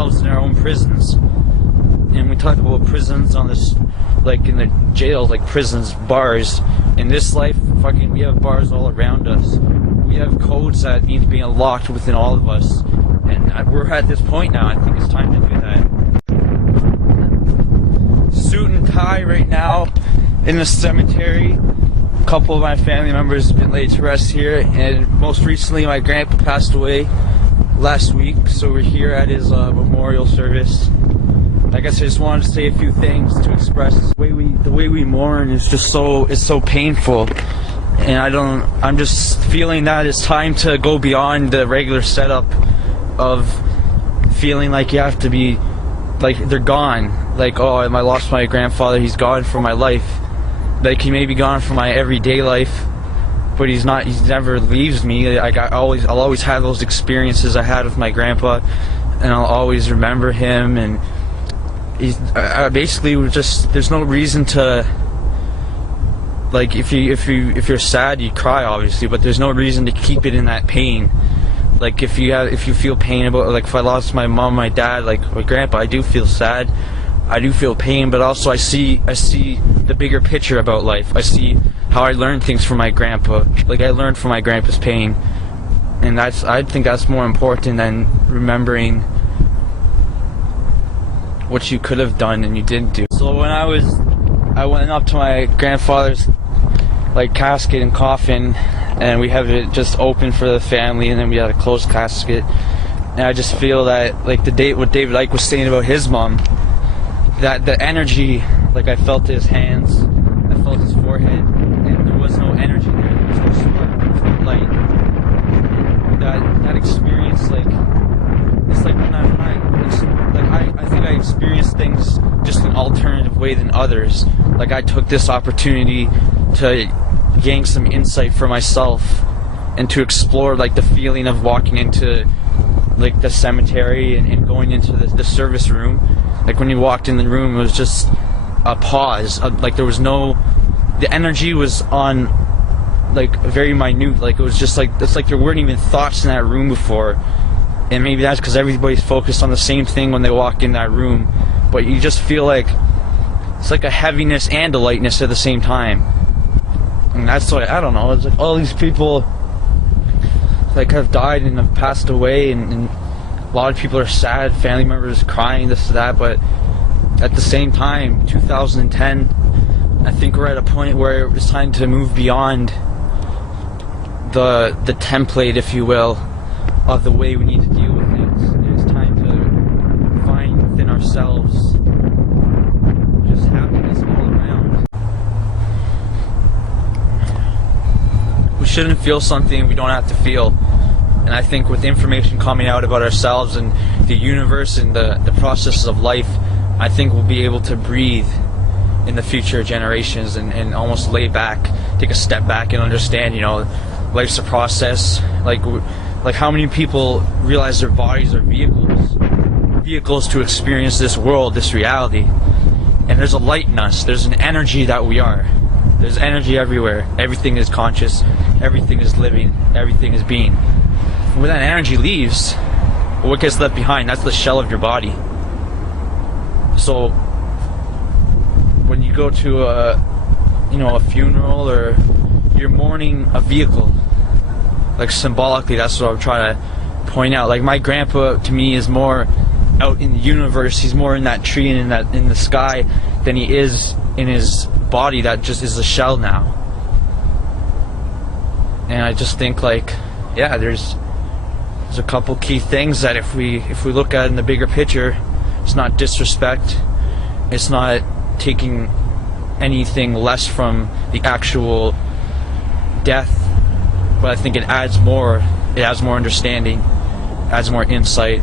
ourselves in our own prisons. And we talk about prisons on this, like in the jail, like prisons, bars. In this life, fucking, we have bars all around us. We have codes that need to be unlocked within all of us. And we're at this point now. I think it's time to do that. Suit and tie right now in the cemetery. A couple of my family members have been laid to rest here, and most recently my grandpa passed away last week, so we're here at his memorial service. I guess I just wanted to say a few things to express the way we mourn is just so painful, and I'm just feeling that it's time to go beyond the regular setup of feeling like you have to be like they're gone, like, oh, I lost my grandfather, he's gone from my life. Like, he may be gone from my everyday life, but he never leaves me. I'll always have those experiences I had with my grandpa, and I'll always remember him. And basically there's no reason to, like, if you're sad, you cry, obviously, but there's no reason to keep it in that pain. Like, if you feel pain about, like, if I lost my mom, my dad, like my grandpa, I do feel sad, I do feel pain, but also I see the bigger picture about life. I see how I learned things from my grandpa. Like, I learned from my grandpa's pain, and I think that's more important than remembering what you could have done and you didn't do. So when I went up to my grandfather's, like, casket and coffin, and we have it just open for the family, and then we had a closed casket, and I just feel that, like, what David Icke was saying about his mom, that the energy, like, I felt his hands, I felt his forehead, and there was no energy there. There was no spark, there was no light. That experience, like, it's like when I think I experienced things just an alternative way than others. Like, I took this opportunity to gain some insight for myself and to explore, like, the feeling of walking into, like, the cemetery and going into the service room. Like, when you walked in the room, it was just a pause. Like, there was no... The energy was on, like, very minute. Like, it was just like... It's like there weren't even thoughts in that room before. And maybe that's because everybody's focused on the same thing when they walk in that room. But you just feel like... It's like a heaviness and a lightness at the same time. And that's what... I don't know. It's like all these people, like, have died and have passed away, and a lot of people are sad, family members crying, this and that, but at the same time, 2010, I think we're at a point where it's time to move beyond the template, if you will, of the way we need to deal with things. And it's time to find within ourselves just happiness all around. We shouldn't feel something we don't have to feel. And I think with information coming out about ourselves and the universe and the processes of life, I think we'll be able to breathe in the future generations and almost lay back, take a step back and understand, you know, life's a process. Like how many people realize their bodies are vehicles to experience this world, this reality. And there's a light in us, there's an energy that we are. There's energy everywhere. Everything is conscious, everything is living, everything is being. When that energy leaves, what gets left behind, that's the shell of your body. So when you go to a funeral, or you're mourning a vehicle, like, symbolically, that's what I'm trying to point out. Like, my grandpa to me is more out in the universe, he's more in that tree and in the sky than he is in his body that just is a shell now. And I just think, like, yeah, there's a couple key things that if we look at in the bigger picture, it's not disrespect, it's not taking anything less from the actual death, but I think it adds more understanding, adds more insight,